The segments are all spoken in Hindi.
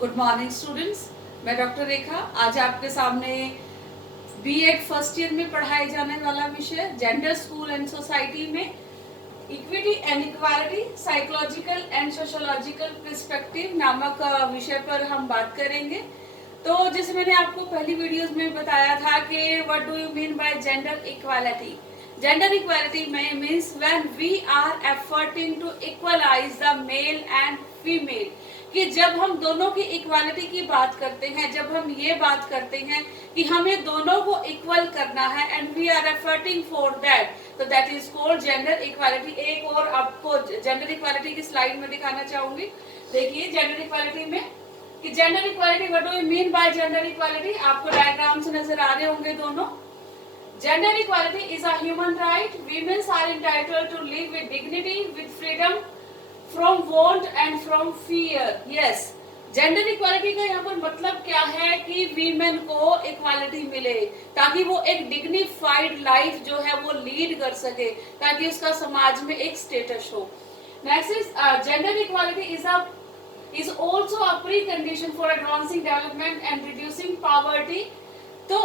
Good morning students. मैं डॉक्टर रेखा आज आपके सामने बीएड फर्स्ट ईयर में पढ़ाए जाने वाला विषय जेंडर स्कूल एंड सोसाइटी में equity and equality psychological and sociological perspective नामक विषय पर हम बात करेंगे। तो जैसे मैंने आपको पहली वीडियोस में बताया था कि what do you mean by gender equality. Gender equality में means when we are efforting to equalise the male and female, कि जब हम दोनों की इक्वालिटी की बात करते हैं, जब हम ये बात करते हैं कि हमें दोनों को इक्वल करना है and we are efforting for that, तो that is called gender equality. एक और आपको जेंडर इक्वालिटी की स्लाइड में दिखाना चाहूंगी। देखिए जेंडर इक्वालिटी में कि gender equality what do you mean by gender equality. आपको डायग्राम से नजर आ रहे होंगे दोनों। Gender equality is a human right. Women are entitled to live with dignity, with freedom from want and from fear. Yes. Gender equality का यहाँ पर मतलब क्या है कि वीमेन को इक्वालिटी मिले ताकि वो एक डिग्निफाइड लाइफ जो है वो लीड कर सके, ताकि उसका समाज में एक स्टेटस हो। Next is gender equality is also a precondition for advancing development and reducing poverty. तो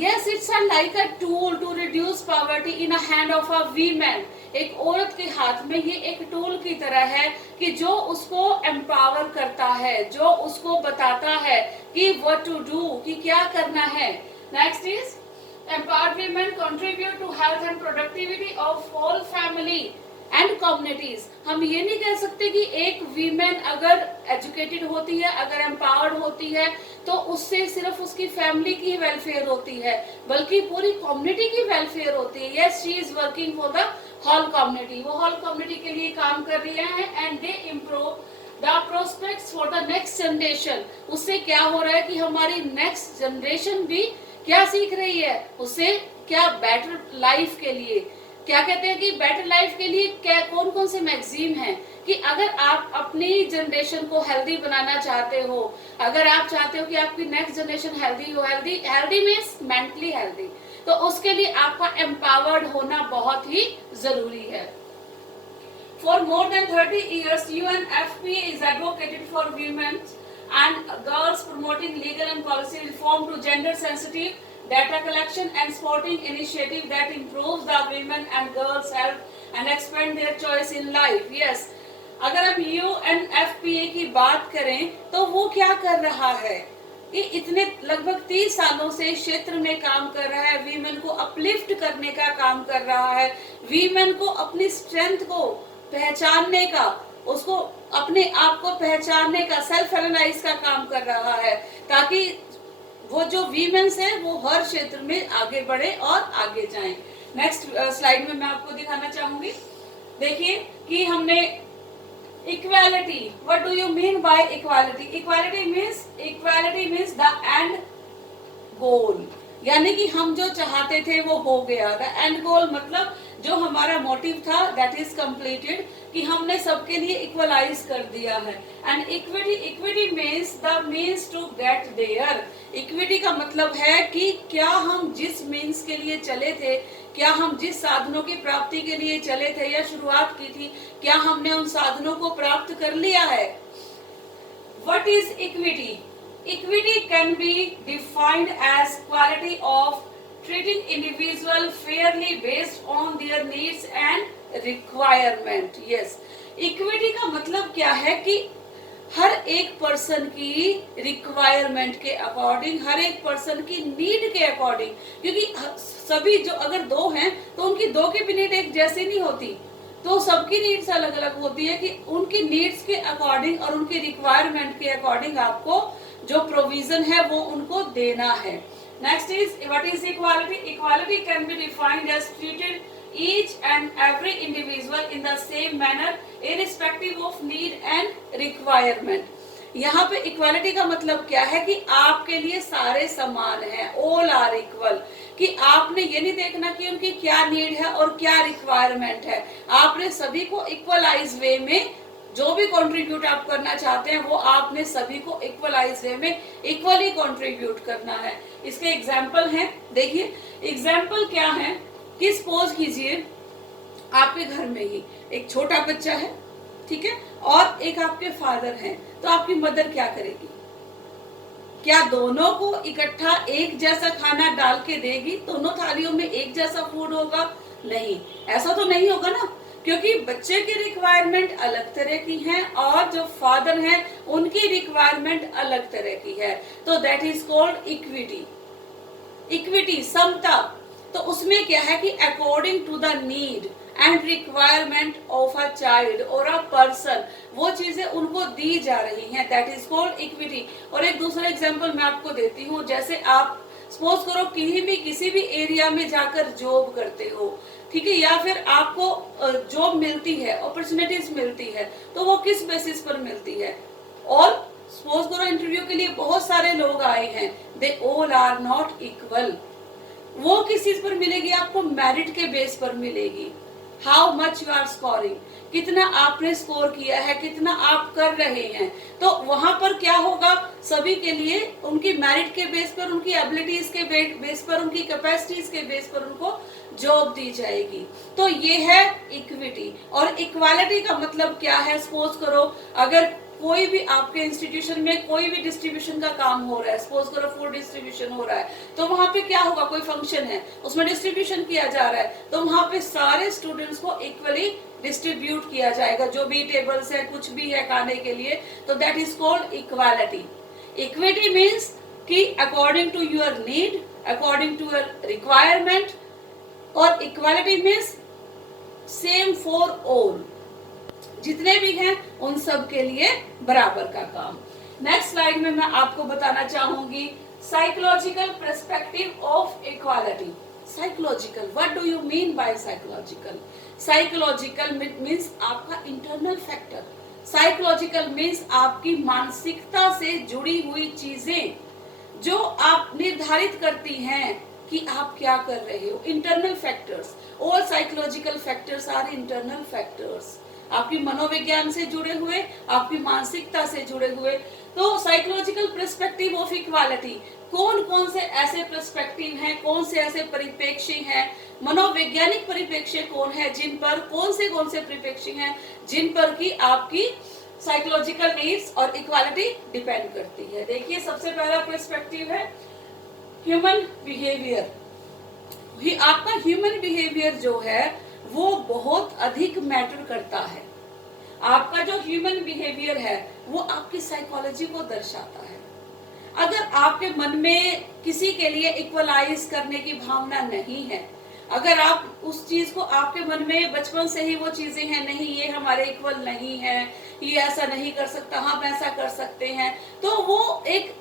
yes, it's a like a tool to reduce poverty in a hand of a woman. एक औरत के हाथ में ये एक टूल की तरह है कि जो उसको एम्पावर करता है, जो उसको बताता है कि what to do, कि क्या करना है। Next is empowered women contribute to health and productivity of whole family and communities. हम ये नहीं कह सकते कि एक वीमेन अगर एजुकेटेड होती है, अगर एम्पावर्ड होती है तो उससे सिर्फ उसकी फैमिली की वेलफेयर होती है, बल्कि पूरी कम्युनिटी की वेलफेयर होती है। Yes, she is working for the whole community. वो होल कम्युनिटी के लिए काम कर रही है and they improve the prospects for the next generation. उससे क्या हो रहा है कि हमारी नेक्स्ट जनरेशन भी क्या सीख रही है, उससे क्या बेटर लाइफ के लिए, क्या कहते हैं कि बेटर लाइफ के लिए क्या कौन कौन से मैगजीन हैं, कि अगर आप अपनी जनरेशन को हेल्दी बनाना चाहते हो, अगर आप चाहते हो कि आपकी नेक्स्ट जनरेशन हेल्दी हो, हेल्दी मीन्स मेंटली हेल्दी, तो उसके लिए आपका एम्पावर्ड होना बहुत ही जरूरी है। For more than 30 years UNFPA is advocated for women and girls, promoting legal and policy reform to gender sensitive data collection and supporting initiative that improves the women and girls health and expand their choice in life. Yes, अगर हम UNFPA की बात करें तो वो क्या कर रहा है कि इतने लगभग 30 सालों से क्षेत्र में काम कर रहा है, वीमेन को अपलिफ्ट करने का काम कर रहा है, वीमेन को अपनी स्ट्रेंथ को पहचानने का, उसको अपने आप को पहचानने का, सेल्फ एनालाइज का काम कर रहा है, ताकि वो जो वीमेन्स है वो हर क्षेत्र में आगे बढ़े और आगे जाएं। नेक्स्ट स्लाइड में मैं आपको दिखाना चाहूंगी। देखिए कि हमने equality, what do you mean by equality. Equality means the end goal, यानी कि हम जो चाहते थे वो हो गया। द एंड गोल मतलब जो हमारा मोटिव था दैट इज कंप्लीटेड, कि हमने सबके लिए इक्वलाइज कर दिया है। And equity means the means to get there. Equity का मतलब है कि क्या हम जिस मीन्स के लिए चले थे, क्या हम जिस साधनों की प्राप्ति के लिए चले थे या शुरुआत की थी, क्या हमने उन साधनों को प्राप्त कर लिया है। What is equity? Equity can be defined as quality of treating individual fairly based on their needs and requirement. Yes, equity का मतलब क्या है कि हर एक पर्सन की रिक्वायरमेंट के अकॉर्डिंग, हर एक पर्सन की नीड के अकॉर्डिंग, क्योंकि सभी जो अगर दो हैं तो उनकी दो की भी नीड एक जैसी नहीं होती, तो सबकी नीड्स अलग अलग होती है, कि उनकी नीड्स के अकॉर्डिंग और उनकी रिक्वायरमेंट के अकॉर्डिंग आपको जो प्रोविजन है वो उनको देना है। Next is what is equality. Equality can be defined as treated each and every individual in the same manner irrespective of need and requirement. यहाँ पे इक्वालिटी का मतलब क्या है कि आपके लिए सारे समान हैं, ऑल आर इक्वल, कि आपने ये नहीं देखना कि उनकी क्या नीड है और क्या रिक्वायरमेंट है, आपने सभी को इक्वलाइज वे में जो भी कंट्रीब्यूट आप करना चाहते हैं वो आपने सभी को इक्वलाइज वे में इक्वली कंट्रीब्यूट करना है। इसके एग्जाम्पल हैं, देखिए एग्जाम्पल क्या है कि सपोज कीजिए आपके घर में ही एक छोटा बच्चा है, ठीक है, और एक आपके फादर हैं, तो आपकी मदर क्या करेगी? क्या दोनों को इकट्ठा एक जैसा खाना डाल के देगी? दोनों थालियों में एक जैसा फूड होगा? नहीं, ऐसा तो नहीं होगा ना, क्योंकि बच्चे की रिक्वायरमेंट अलग तरह की है और जो फादर हैं उनकी रिक्वायरमेंट अलग तरह की है। तो that is called equity. Equity, समता। तो उसमें क्या है कि according to the need and requirement of a child और अ पर्सन, वो चीजें उनको दी जा रही हैं, दैट इज कॉल्ड इक्विटी। और एक दूसरा एग्जांपल मैं आपको देती हूँ। जैसे आप सपोज करो कहीं भी किसी भी एरिया में जाकर जॉब करते हो, ठीक है, या फिर आपको जॉब मिलती है, अपॉर्चुनिटीज मिलती है, तो वो किस बेसिस पर मिलती है? और सपोज करो इंटरव्यू के लिए बहुत सारे लोग आए हैं, they all are not equal. वो किस चीज पर मिलेगी? आपको मेरिट के बेस पर मिलेगी। How much you are scoring, कितना आपने स्कोर किया है, कितना आप कर रहे हैं। तो वहां पर क्या होगा, सभी के लिए उनकी मेरिट के बेस पर, उनकी एबिलिटीज के बेस पर, उनकी कैपेसिटीज के बेस पर उनको जॉब दी जाएगी। तो ये है इक्विटी। और इक्वालिटी का मतलब क्या है? सपोज करो अगर कोई भी आपके इंस्टीट्यूशन में कोई भी डिस्ट्रीब्यूशन का काम हो रहा है, सपोज करो फूड डिस्ट्रीब्यूशन हो रहा है, तो वहां पे क्या होगा, कोई फंक्शन है उसमें डिस्ट्रीब्यूशन किया जा रहा है, तो वहां पे सारे स्टूडेंट्स को इक्वली डिस्ट्रीब्यूट किया जाएगा, जो भी टेबल्स है, कुछ भी है खाने के लिए। तो that is called equality. Equity means कि according to your need, according to your requirement, और equality means same for all, जितने भी हैं उन सब के लिए बराबर का काम। नेक्स्ट स्लाइड में मैं आपको बताना चाहूंगी psychological perspective of equality. Psychological, what do you mean bye psychological? Psychological means आपका इंटरनल फैक्टर। साइकोलॉजिकल मीन्स आपकी मानसिकता से जुड़ी हुई चीजें जो आप निर्धारित करती हैं कि आप क्या कर रहे हो। Internal factors, all psychological factors are internal factors, आपकी मनोविज्ञान से जुड़े हुए, आपकी मानसिकता से जुड़े हुए। तो साइकोलॉजिकल पर्सपेक्टिव ऑफ इक्वालिटी, कौन कौन से ऐसे पर्सपेक्टिव हैं, कौन से ऐसे परिप्रेक्ष्य हैं, मनोवैज्ञानिक परिप्रेक्ष्य कौन है, जिन पर कौन से परिप्रेक्ष्य हैं जिन पर की आपकी साइकोलॉजिकल नीड्स और इक्वालिटी डिपेंड करती है। देखिए सबसे पहला पर्सपेक्टिव है ह्यूमन बिहेवियर। आपका ह्यूमन बिहेवियर जो है वो बहुत अधिक मैटर करता है। आपका जो ह्यूमन बिहेवियर है वो आपकी साइकोलॉजी को दर्शाता है। अगर आपके मन में किसी के लिए इक्वलाइज करने की भावना नहीं है, अगर आप उस चीज को, आपके मन में बचपन से ही वो चीजें हैं, नहीं ये हमारे इक्वल नहीं है, ये ऐसा नहीं कर सकता, हम ऐसा कर सकते हैं, तो वो एक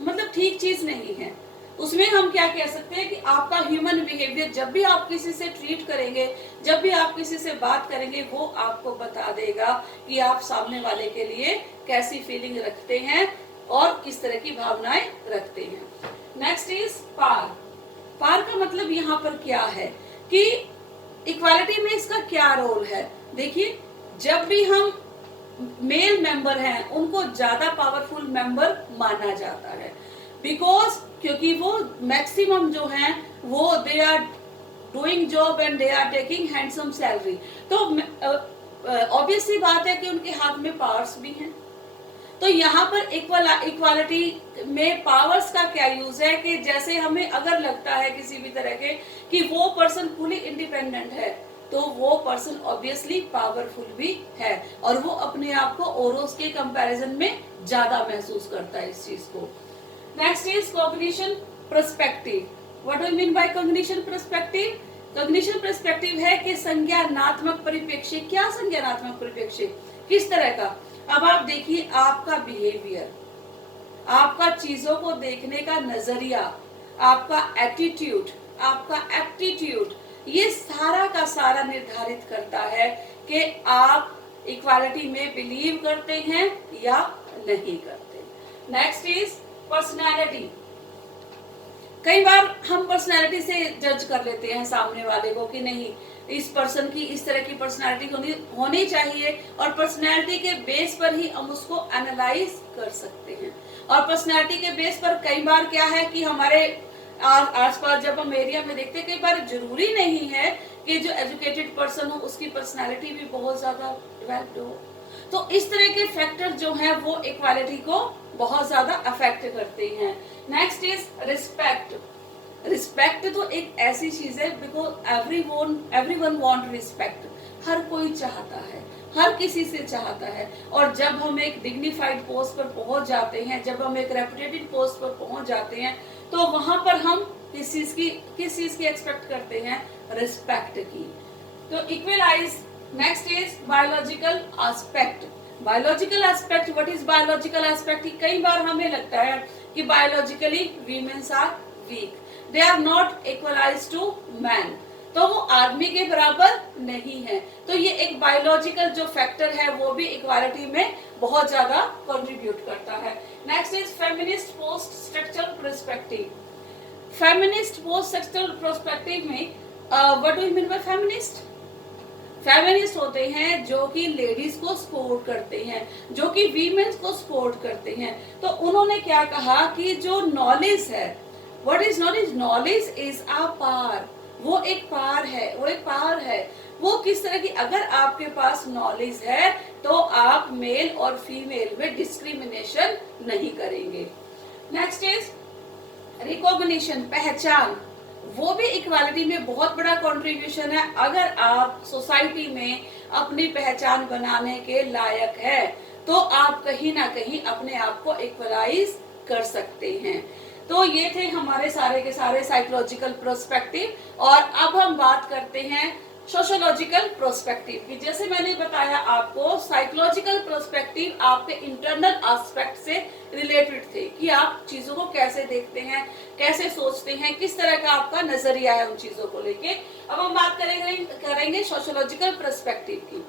मतलब ठीक चीज नहीं है। उसमें हम क्या कह सकते हैं कि आपका ह्यूमन बिहेवियर, जब भी आप किसी से ट्रीट करेंगे, जब भी आप किसी से बात करेंगे, वो आपको बता देगा कि आप सामने वाले के लिए कैसी फीलिंग रखते हैं और किस तरह की भावनाएं रखते हैं। नेक्स्ट इज पार। पार का मतलब यहाँ पर क्या है कि इक्वालिटी में इसका क्या रोल है। देखिए जब भी हम मेल मेंबर हैं उनको ज्यादा पावरफुल मेंबर माना जाता है, बिकॉज क्योंकि वो मैक्सिमम जो हैं वो they are doing job and they are taking handsome salary. तो ऑब्वियस सी बात है कि उनके हाथ में पावर्स भी हैं। तो यहाँ पर इक्वालिटी में पावर्स का क्या यूज है कि जैसे हमें अगर लगता है किसी भी तरह के कि वो पर्सन फुली इंडिपेंडेंट है, तो वो पर्सन ऑब्वियसली पावरफुल भी है और वो अपने आप को औरों के कंपैरिजन में ज्यादा महसूस करता है इस चीज को। Next is cognition perspective. What do you mean bye cognition perspective? Cognition perspective है कि संज्ञानात्मक परिप्रेक्ष्य। क्या संज्ञानात्मक परिप्रेक्ष्य? किस तरह का? अब आप देखिए आपका बिहेवियर, आपका चीजों को देखने का नजरिया, आपका एटीट्यूड, आपका एप्टीट्यूड, ये सारा का सारा निर्धारित करता है कि आप इक्वालिटी में बिलीव करते हैं या नहीं करते। Next is personality. कई बार हम पर्सनैलिटी से जज कर लेते हैं सामने वाले को कि नहीं, इस पर्सन की इस तरह की पर्सनैलिटी होनी चाहिए, और पर्सनैलिटी के बेस पर ही हम उसको एनालाइज कर सकते हैं। और पर्सनैलिटी के बेस पर कई बार क्या है कि हमारे आसपास जब हम एरिया में देखते हैं, कई बार जरूरी नहीं है कि जो एजुकेटेड पर्सन हो उसकी पर्सनैलिटी भी बहुत ज्यादा डेवलप्ड हो। तो इस तरह के फैक्टर जो हैं वो इक्वालिटी को बहुत ज्यादा अफेक्ट करते हैं। Next is respect. रिस्पेक्ट तो एक ऐसी चीज है, बिकॉज एवरीवन वांट रिस्पेक्ट। हर कोई चाहता है, हर किसी से चाहता है। और जब हम एक डिग्निफाइड पोस्ट पर पहुंच जाते हैं, जब हम एक रेपुटेटेड पोस्ट पर पहुंच जाते हैं, तो वहां पर हम किस चीज की एक्सपेक्ट करते हैं? रिस्पेक्ट की। तो equalise. Next is biological aspect. Biological aspect, what is biological aspect? कई बार हमें लगता है कि biologically womens are weak, they are not equalise to man, तो वो आदमी के बराबर नहीं है। तो ये एक बायोलॉजिकल जो फैक्टर है वो भी इक्वालिटी में बहुत ज्यादा कंट्रीब्यूट करता है। Next is feminist post structural perspective. Feminist post structural perspective में what do you mean by feminist? Feminist होते हैं जो कि लेडीज को सपोर्ट करते हैं, जो कि वीमेन्स को सपोर्ट करते हैं। तो उन्होंने क्या कहा कि जो नॉलेज है, what is knowledge? Knowledge is a power. वो एक पावर है, वो एक पावर है। वो किस तरह की? अगर आपके पास नॉलेज है तो आप मेल और फीमेल में डिस्क्रिमिनेशन नहीं करेंगे। नेक्स्ट इज रिकॉग्निशन, पहचान। वो भी इक्वालिटी में बहुत बड़ा कंट्रीब्यूशन है। अगर आप सोसाइटी में अपनी पहचान बनाने के लायक है तो आप कहीं ना कहीं अपने आप को इक्वलाइज कर सकते हैं। तो ये थे हमारे सारे के सारे साइकोलॉजिकल प्रोस्पेक्टिव। और अब हम बात करते हैं सोशियोलॉजिकल प्रोस्पेक्टिव की। जैसे मैंने बताया आपको, साइकोलॉजिकल प्रोस्पेक्टिव आपके इंटरनल एस्पेक्ट से रिलेटेड थे कि आप चीजों को कैसे देखते हैं, कैसे सोचते हैं, किस तरह का आपका नजरिया है उन चीजों को लेके। अब हम बात करेंगे सोशियोलॉजिकल प्रोस्पेक्टिव की।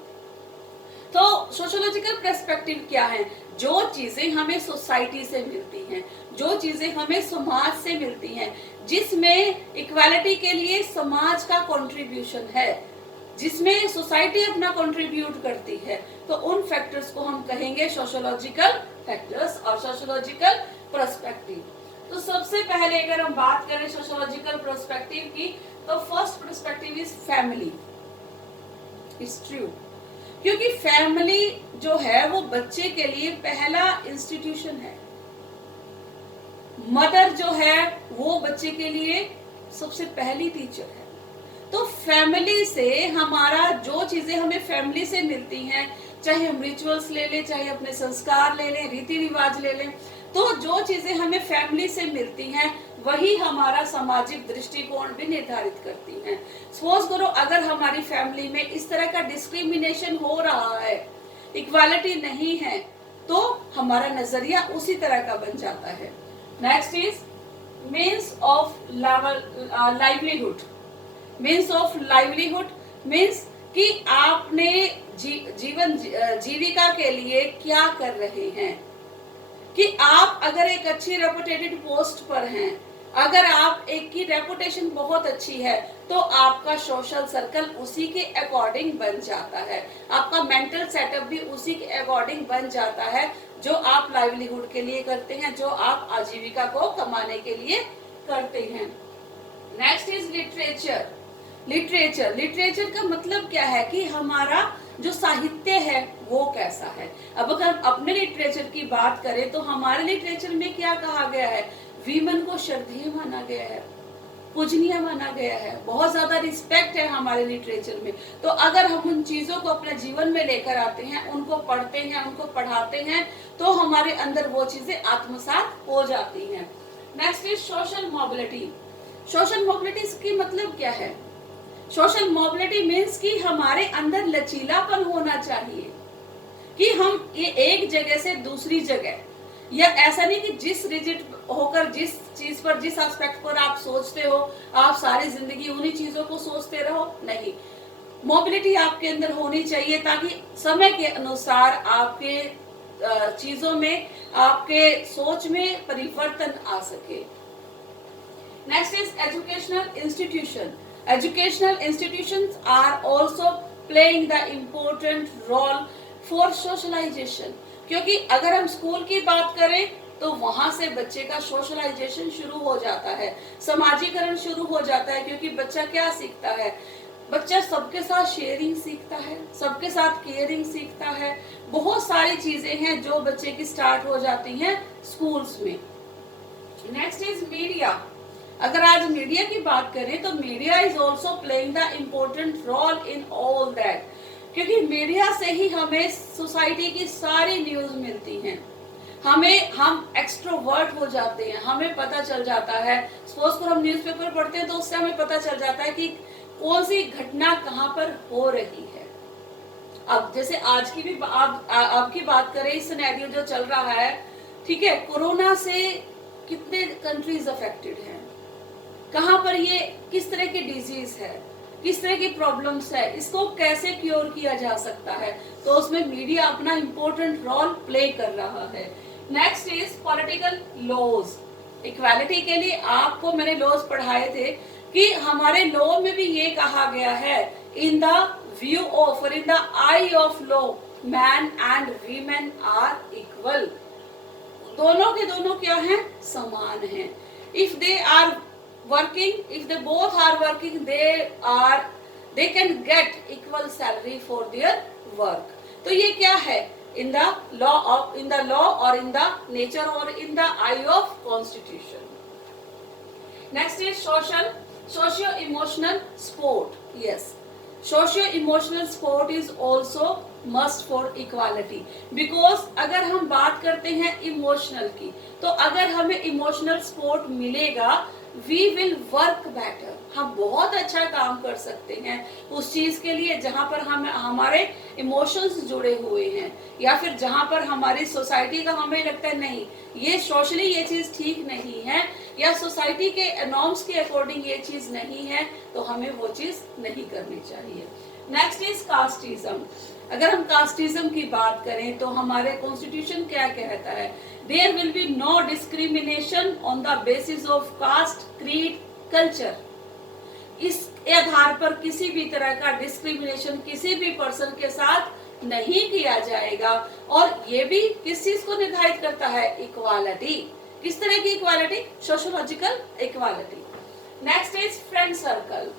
तो सोशियोलॉजिकल पर्सपेक्टिव क्या है? जो चीजें हमें सोसाइटी से मिलती हैं, जो चीजें हमें समाज से मिलती हैं, जिसमें इक्वालिटी के लिए समाज का कंट्रीब्यूशन है, जिसमें सोसाइटी अपना कंट्रीब्यूट करती है, तो उन फैक्टर्स को हम कहेंगे सोशियोलॉजिकल फैक्टर्स और सोशियोलॉजिकल पर्सपेक्टिव। तो सबसे पहले अगर हम बात करें सोशियोलॉजिकल पर्सपेक्टिव की, तो first perspective is family. It's true, क्योंकि फैमिली जो है वो बच्चे के लिए पहला इंस्टीट्यूशन है। मदर जो है वो बच्चे के लिए सबसे पहली टीचर है। तो फैमिली से हमारा जो चीजें हमें फैमिली से मिलती हैं, चाहे हम रिचुअल्स ले लें, चाहे अपने संस्कार ले लें, रीति रिवाज ले लें, तो जो चीजें हमें फैमिली से मिलती हैं वही हमारा सामाजिक दृष्टिकोण भी निर्धारित करती हैं। सपोज करो अगर हमारी फैमिली में इस तरह का डिस्क्रिमिनेशन हो रहा है, इक्वालिटी नहीं है, तो हमारा नजरिया उसी तरह का बन जाता है। Next is means of livelihood. Means of livelihood means कि आपने जीविका के लिए क्या कर रहे हैं। कि आप अगर एक अच्छी रेपुटेटेड पोस्ट पर हैं, अगर आप एक की रेपुटेशन बहुत अच्छी है, तो आपका सोशल सर्कल उसी के अकॉर्डिंग बन जाता है, आपका मेंटल सेटअप भी उसी के अकॉर्डिंग बन जाता है, जो आप लाइवलीहुड के लिए करते हैं, जो आप आजीविका को कमाने के लिए करते हैं। Next is literature. लिटरेचर का मतलब क्या है कि हमारा जो साहित्य है वो कैसा है। अब अगर हम अपने लिटरेचर की बात करें तो हमारे लिटरेचर में क्या कहा गया है? वीमन को श्रद्धेय माना गया है, पूजनीय माना गया है, बहुत ज्यादा रिस्पेक्ट है हमारे लिटरेचर में। तो अगर हम उन चीजों को अपने जीवन में लेकर आते हैं, उनको पढ़ते हैं, उनको पढ़ाते हैं, तो हमारे अंदर वो चीजें आत्मसात हो जाती हैं। Next is social mobility. Social mobility की मतलब क्या है? सोशल मोबिलिटी मीन्स कि हमारे अंदर लचीलापन होना चाहिए, कि हम ये एक जगह से दूसरी जगह, या ऐसा नहीं कि जिस रिजिड होकर जिस चीज पर, जिस एस्पेक्ट पर आप सोचते हो, आप सारी जिंदगी उन्हीं चीजों को सोचते रहो। नहीं, मोबिलिटी आपके अंदर होनी चाहिए ताकि समय के अनुसार आपके चीजों में, आपके सोच में परिवर्तन आ सके। Next is educational institution. Educational institutions are also playing the important role for socialization। क्योंकि अगर हम स्कूल की बात करें तो वहां से बच्चे का सोशलाइजेशन शुरू हो जाता है, समाजीकरण शुरू हो जाता है। क्योंकि बच्चा क्या सीखता है? बच्चा सबके साथ शेयरिंग सीखता है, सबके साथ केयरिंग सीखता है। बहुत सारी चीजें हैं जो बच्चे की स्टार्ट हो जाती हैं स्कूल्स में। Next is media. अगर आज मीडिया की बात करें तो media is also playing the important role in all that, क्योंकि मीडिया से ही हमें सोसाइटी की सारी न्यूज मिलती हैं। हम एक्सट्रोवर्ट हो जाते हैं, हमें पता चल जाता है। सपोज को हम न्यूज़पेपर पढ़ते हैं तो उससे हमें पता चल जाता है कि कौन सी घटना कहाँ पर हो रही है। अब जैसे आज की भी आपकी बात करें, इस सिनेरियो जो चल रहा है, ठीक है, कोरोना से कितने कंट्रीज अफेक्टेड हैं, कहाँ पर ये किस तरह की डिजीज है, किस तरह की प्रॉब्लम्स है, इसको कैसे क्योर किया जा सकता है, तो उसमें मीडिया अपना इम्पोर्टेंट रोल प्ले कर रहा है। Next is political laws. Equality के लिए आपको मैंने लॉज पढ़ाए थे कि हमारे लॉ में भी ये कहा गया है, इन द व्यू ऑफ और in the eye of law man and women are equal. दोनों के दोनों क्या हैं, समान हैं। If they are working, if they both are working, they can get equal salary for their work. तो ये क्या है, in the law or in the nature or in the eye of constitution. Next is socio emotional support. Yes, socio emotional support is also must for equality, because अगर हम बात करते हैं इमोशनल की, तो अगर हमें इमोशनल सपोर्ट मिलेगा, वी विल वर्क बेटर, हम बहुत अच्छा काम कर सकते हैं उस चीज के लिए जहां पर हमारे इमोशंस जुड़े हुए हैं, या फिर जहां पर हमारी सोसाइटी का हमें लगता है नहीं ये सोशली ये चीज ठीक नहीं है, या सोसाइटी के नॉर्म्स के अकॉर्डिंग ये चीज नहीं है, तो हमें वो चीज नहीं करनी चाहिए। Next is casteism. अगर हम कास्टिज्म की बात करें तो हमारे कॉन्स्टिट्यूशन क्या कहता है, there will be no discrimination on the basis of caste, creed, culture. इस आधार पर किसी भी तरह का डिस्क्रिमिनेशन किसी भी पर्सन के साथ नहीं किया जाएगा। और ये भी किस चीज को निर्धारित करता है, इक्वालिटी। किस तरह की equality, sociological equality. Next is friend circle.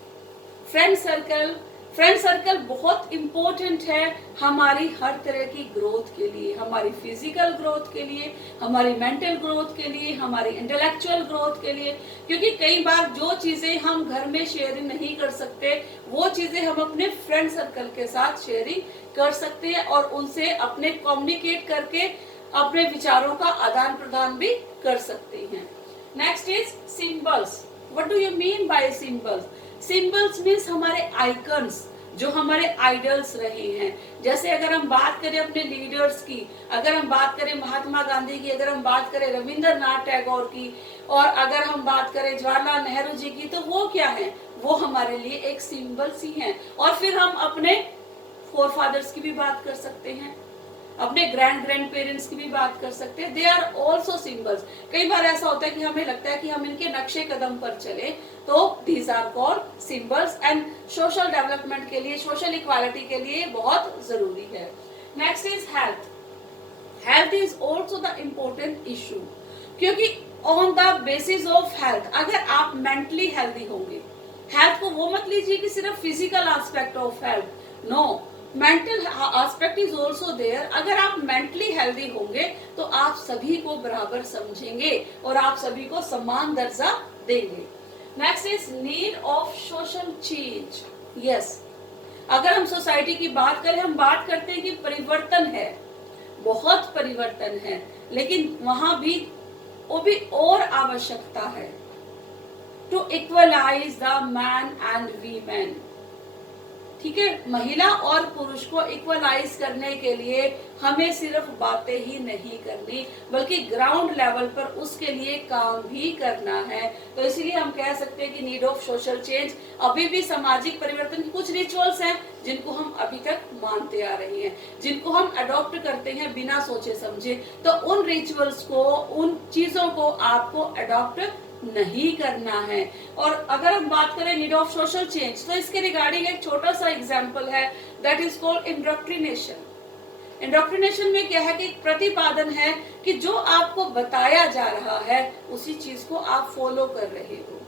Friend circle बहुत इंपॉर्टेंट है हमारी हर तरह की ग्रोथ के लिए, हमारी फिजिकल ग्रोथ के लिए, हमारी मेंटल ग्रोथ के लिए, हमारी इंटेलेक्चुअल ग्रोथ के लिए। क्योंकि कई बार जो चीजें हम घर में शेयरिंग नहीं कर सकते, वो चीजें हम अपने फ्रेंड सर्कल के साथ शेयरिंग कर सकते हैं और उनसे अपने कम्युनिकेट करके अपने विचारों का आदान प्रदान भी कर सकते हैं। Next is symbols. What do you mean bye symbols? Symbols means हमारे आइकन्स, जो हमारे आइडल्स रहे हैं। जैसे अगर हम बात करें अपने लीडर्स की, अगर हम बात करें महात्मा गांधी की, अगर हम बात करें रविंद्रनाथ टैगोर की, और अगर हम बात करें जवाहरलाल नेहरू जी की, तो वो क्या है, वो हमारे लिए एक सिंबल्स ही हैं। और फिर हम अपने फोरफादर्स की भी बात कर सकते हैं, अपने ग्रैंड पेरेंट्स की भी बात कर सकते हैं, दे आर ऑल्सो सिंबल्स। कई बार ऐसा होता है कि हमें लगता है कि हम इनके नक्शे कदम पर चले, तो these are called symbols and social development के लिए, सोशल इक्वालिटी के लिए बहुत जरूरी है। Next is health. Health is also the important issue, क्योंकि on the basis of health, अगर आप मेंटली हेल्दी होंगे, हेल्थ को वो मत लीजिए कि सिर्फ physical aspect of health, no, mental aspect is also there. अगर आप मेंटली हेल्दी होंगे तो आप सभी को बराबर समझेंगे और आप सभी को समान दर्जा देंगे। Next is need of social change. Yes, अगर हम सोसाइटी की बात करें, हम बात करते हैं कि परिवर्तन है, बहुत परिवर्तन है, लेकिन वहां भी वो भी और आवश्यकता है to equalise the man and women. ठीक है, महिला और पुरुष को इक्वलाइज करने के लिए हमें सिर्फ बातें ही नहीं करनी, बल्कि ग्राउंड लेवल पर उसके लिए काम भी करना है। तो इसलिए हम कह सकते हैं कि नीड ऑफ सोशल चेंज। अभी भी सामाजिक परिवर्तन की कुछ रिचुअल्स हैं जिनको हम अभी तक मानते आ रहे हैं, जिनको हम अडॉप्ट करते हैं बिना सोचे समझे। तो उन रिचुअल्स को, उन चीजों को आपको अडॉप्ट नहीं करना है। और अगर हम बात करें नीड ऑफ सोशल चेंज, तो इसके रिगार्डिंग एक छोटा सा एग्जांपल है, that is called indoctrination. Indoctrination में क्या है कि एक प्रतिपादन है कि जो आपको बताया जा रहा है उसी चीज को आप फॉलो कर रहे हो,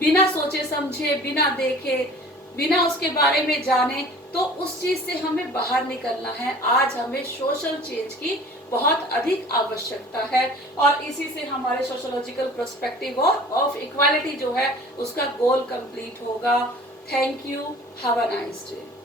बिना सोचे समझे, बिना देखे, बिना उसके बारे में जाने, तो उस चीज से हमें बाहर निकलना है। आज हमें सोशल चेंज की बहुत अधिक आवश्यकता है और इसी से हमारे सोशोलॉजिकल पर्सपेक्टिव और ऑफ इक्वालिटी जो है उसका गोल कंप्लीट होगा। Thank you, have a nice day.